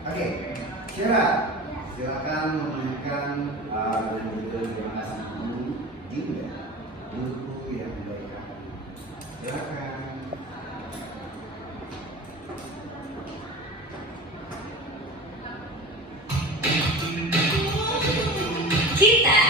Oke, silakan. Silakan memberikan dan juga terima kasih juga buku yang diberikan. Silakan. Kita.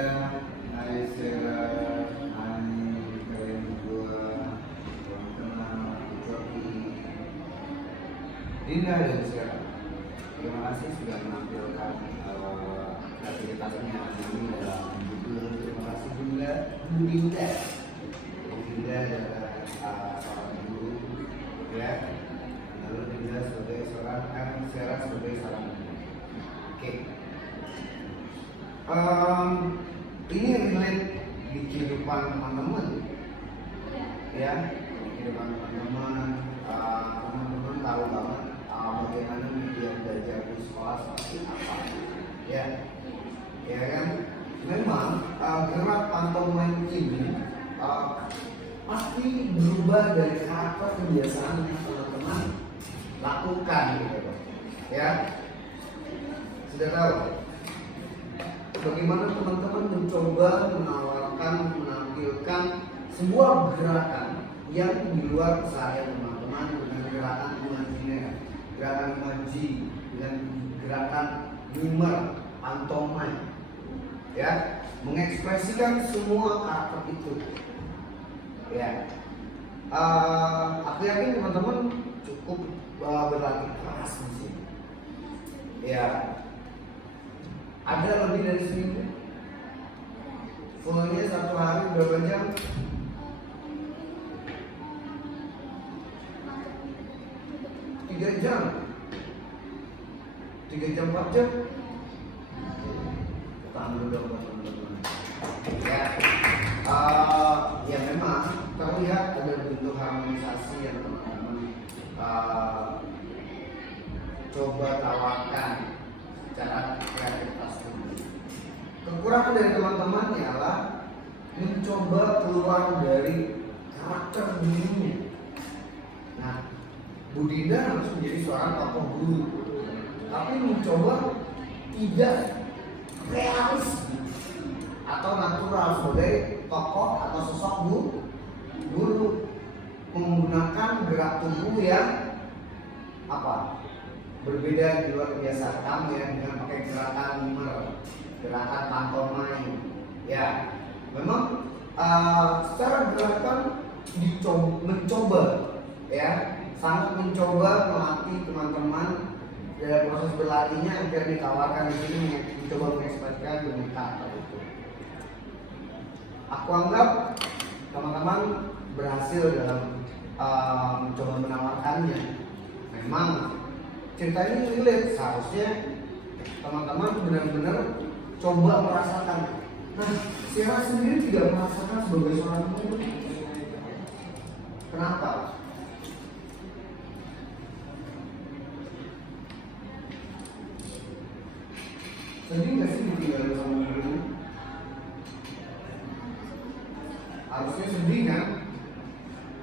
Dinda, hai Sarah, hai kalian berdua, teman-teman, Coki, Dinda dan Sarah. Terima kasih sudah menampilkan kreativitasnya hari ini dalam judul. Terima kasih Dinda, Dinda adalah seorang guru, ya. Lalu Dinda sebagai seorang Sarah sebagai seorang guru. Oke. Ini relate di kehidupan teman-teman, ya. Di kehidupan teman-teman, teman-teman tahu banget bagaimana media belajar di sekolah seperti apa, ya. Ya kan? Memang gerak pantomime ini pasti berubah dari karakter kebiasaan yang teman-teman lakukan, gitu, ya. Sudah tahu bagaimana teman-teman mencoba menampilkan sebuah gerakan yang di luar keseharian teman-teman dengan gerakan imajiner, gerakan imaji, dengan gerakan humor, pantomime, ya, mengekspresikan semua karakter itu, ya. Aku yakin teman-teman cukup berlatih keras di sini, ya. Ada lebih dari seminggu, fullnya 1 hari berapa jam? 3 jam, 4 jam. Tahan dulu dong teman-teman. Ya memang terlihat ada bentuk harmonisasi yang teman-teman coba tawarkan secara kreativitas. Kekurangan dari teman-teman ialah mencoba keluar dari karakter dirinya. Nah, Bu Dinda harus menjadi seorang tokoh guru, tapi mencoba tidak realis atau natural sebagai tokoh atau sosok guru, menggunakan gerak tubuh yang berbeda di luar kebiasaan kamu, ya, dengan pakai gerakan humor, gerakan pantomime, ya. Memang secara gerakan mencoba, ya, sangat mencoba melatih teman-teman dalam proses berlarinya agar ditawarkan di sini, mencoba mengekspresikan dengan kata itu. Aku anggap teman-teman berhasil dalam mencoba menawarkannya. Memang cerita ini relate, seharusnya teman-teman benar-benar coba merasakan. Nah, Sarah sendiri tidak merasakan sebagai seorang guru. Kenapa? Sedih nggak sih ditinggal sama guru? Harusnya sedih kan?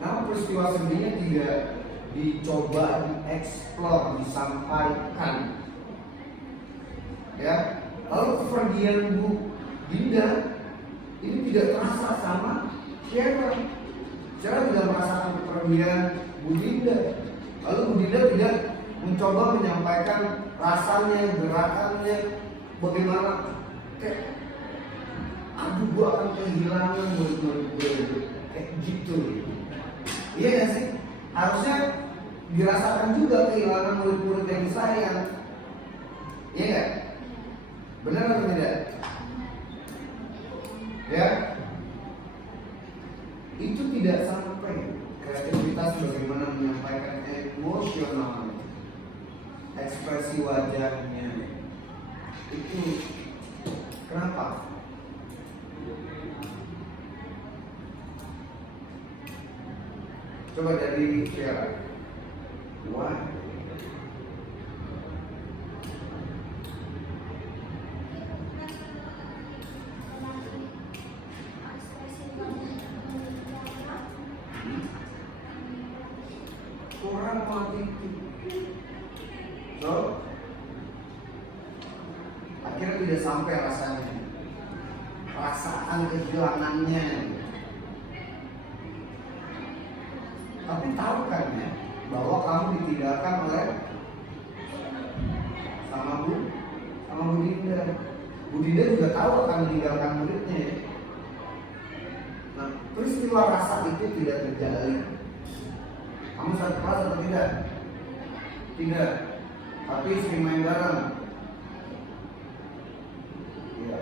Nah, peristiwa sedihnya tidak dicoba dieksplor, disampaikan, ya. Lalu kepergian Bu Dinda ini tidak terasa sama Sarah. Sarah tidak merasakan kepergian Bu Dinda. Lalu Bu Dinda tidak mencoba menyampaikan rasanya, gerakannya, bagaimana kayak, aduh gua akan kehilangan murid-murid gue, kayak gitu. Iya gak sih? Harusnya dirasakan juga kehilangan murid-murid yang disayang. Iya gak? Benar atau tidak? Ya? Itu tidak sampai kreativitas bagaimana menyampaikan emosional, ekspresi wajahnya. Itu kenapa? Coba dari Sarah. Why? Kurang mati. So, akhirnya tidak sampai rasanya, perasaan kehilangannya. Tapi tahu kan ya, bahwa kamu ditinggalkan oleh sama Bu Dinda. Bu Dinda juga tahu akan meninggalkan muridnya ya. Nah, peristiwa rasa itu tidak terjadi. Kamu satu kelas atau tidak? Tidak. Tapi sering main bareng. Ya.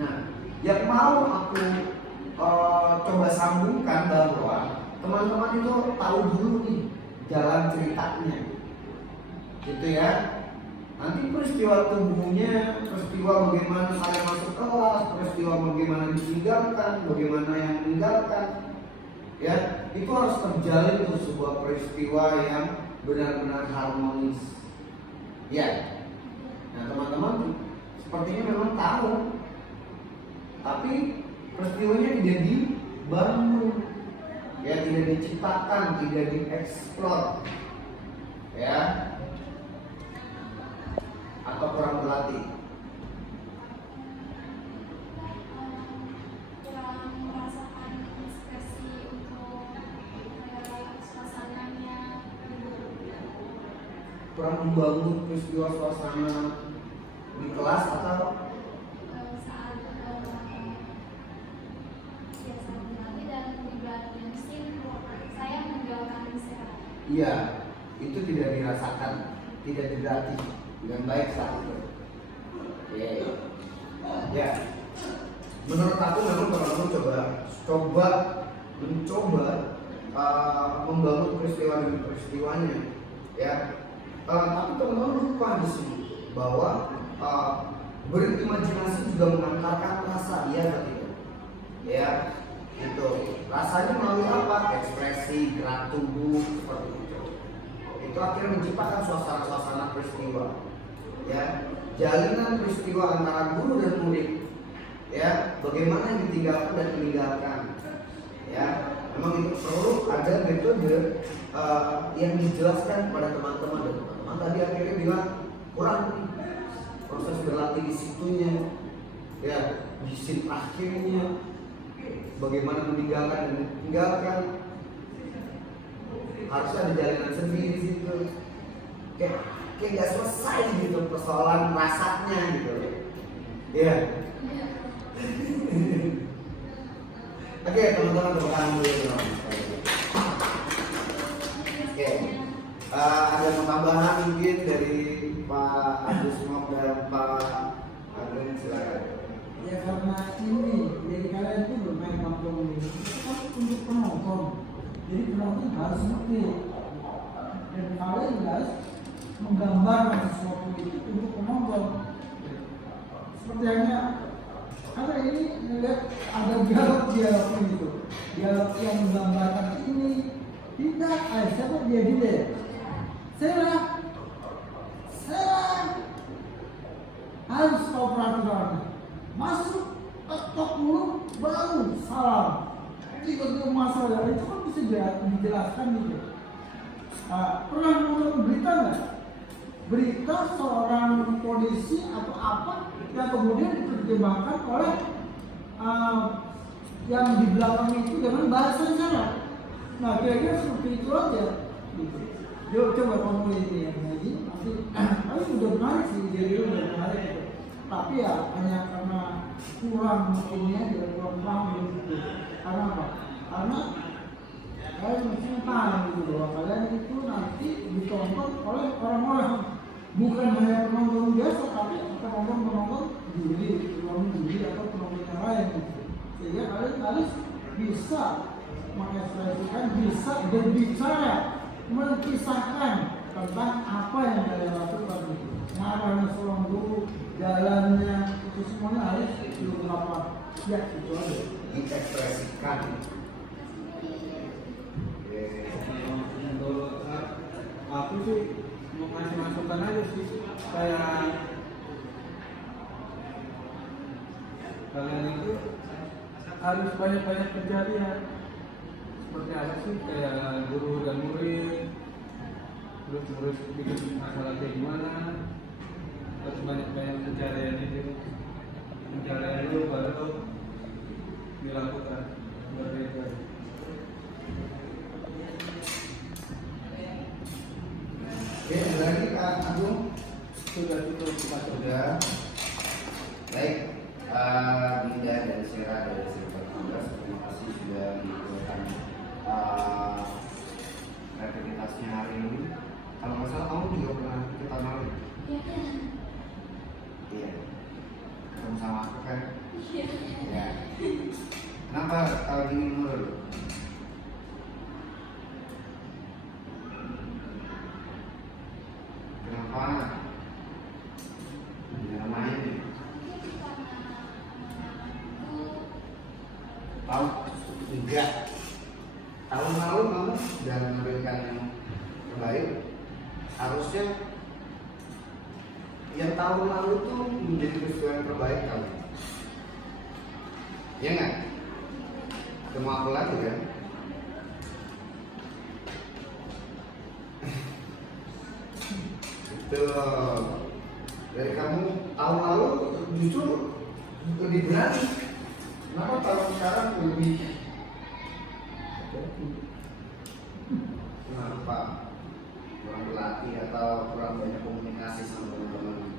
Nah, yang mau aku coba sambungkan bahwa teman-teman itu tahu dulu nih jalan ceritanya, gitu ya. Nanti peristiwa tumbuhnya, peristiwa bagaimana saya masuk kelas, peristiwa bagaimana ditinggalkan, bagaimana yang meninggalkan, ya itu harus terjalin untuk sebuah peristiwa yang benar-benar harmonis. Ya, nah teman-teman sepertinya memang tahu, tapi peristiwanya tidak dibangun, ya tidak diciptakan, tidak dieksplor, ya. Atau kurang berlatih? Kurang merasakan ekspresi untuk suasananya, Kurang membangun peristiwa suasana di kelas atau saat biasa berlatih dan ibaratnya mesin saya meninggalkan istirahat. iya itu tidak dirasakan, tidak dilatih dengan baik saat itu. Ya, menurut aku memang teman-teman mencoba membangun peristiwa demi peristiwanya, ya. Tapi teman-teman lupa di sini bahwa berimajinasi juga mengantarkan rasa, iya atau tidak? Ya, itu rasanya melalui apa? Ekspresi, gerak tubuh seperti itu. Itu akhirnya menciptakan suasana-suasana peristiwa. Ya, jalinan peristiwa antara guru dan murid, ya, bagaimana yang ditinggalkan dan meninggalkan, ya, memang itu perlu ada metode yang dijelaskan kepada teman-teman dan teman-teman tadi akhirnya bilang kurang proses berlatih di situnya, ya, di scene akhirnya, bagaimana meninggalkan dan meninggalkan, harusnya ada jalinan sendiri di situ. Kayak nggak selesai gitu persoalan rasanya gitu, ya. Oke teman-teman, tepuk tangan dulu ya. Oke, ada tambahan mungkin dari Pak Agus Mok dan Pak Agung, silakan. Ya karena ini, jadi kalian itu bermain kampung ini, itu kan untuk penonton. Jadi penonton harus ngerti dan kalian harus menggambarkan sesuatu itu untuk penonton. Seperti hanya karena ini melihat ada dialog itu, dialog yang menggambarkan ini tidak, siapa dia Serah harus tahu peraturannya. Masuk tok dulu baru salam. Tiba-tiba masalah itu kan bisa dijelaskan gitu. Pernah nonton berita nggak? Berita seorang polisi atau apa yang kemudian diterjemahkan oleh yang di belakang itu dengan bahasa Arab. Nah kira-kira seperti itu aja. Gitu. Yuk coba kamu ini yang lagi nanti. Tapi sudah menarik sih, jadi udah menarik gitu. Tapi ya hanya karena kurang mungkinnya juga kurang paham gitu. Karena apa? Karena kalian mesti tahu gitu bahwa kalian itu nanti ditonton oleh orang-orang, bukan hanya penonton biasa, tapi penonton juri atau penonton yang lain gitu. Sehingga kalian harus bisa mengekspresikan, bisa berbicara, mengkisahkan tentang apa yang kalian lakukan gitu. Ngarahnya seorang guru, jalannya, itu semuanya harus diungkapkan. Ya, itu aja. Diekspresikan. Menurut aku sih mau kasih masukan aja sih, kayak kalian itu harus banyak-banyak kejadian. Seperti apa sih, kayak guru dan murid, terus murid bikin masalah kayak gimana, harus banyak-banyak kejadian itu. Pencarian dulu baru dilakukan. Berbeda. Oke, ada lagi Kak Agung? Sudah cukup Pak. Sudah. Baik, Dinda dan Sera dari Silver Congress, terima kasih sudah melakukan kreativitasnya hari ini. Kalau nggak salah kamu juga pernah kita malu. Iya kan? Iya. Ketemu sama aku kan? Iya. Ya. Kenapa kalau gini mulu? Kenapa? Jangan main nih. Tahu? Enggak. Tahun lalu kamu sudah menampilkan yang terbaik. Harusnya yang tahun lalu tuh menjadi peristiwa yang terbaik kamu. Ya nggak? Ketemu aku lagi kan? Itu dari kamu tahun lalu justru lebih berani. Kenapa tahun sekarang lebih? Kenapa? Kurang berlatih atau kurang banyak komunikasi sama teman-teman?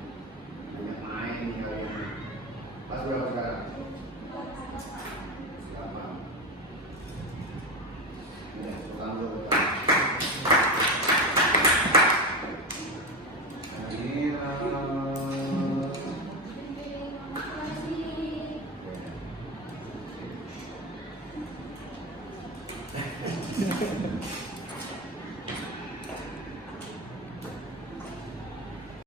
Banyak main nih kalian. Pas berapa sekarang? Selama. Ya, pulang dulu. Terima kasih.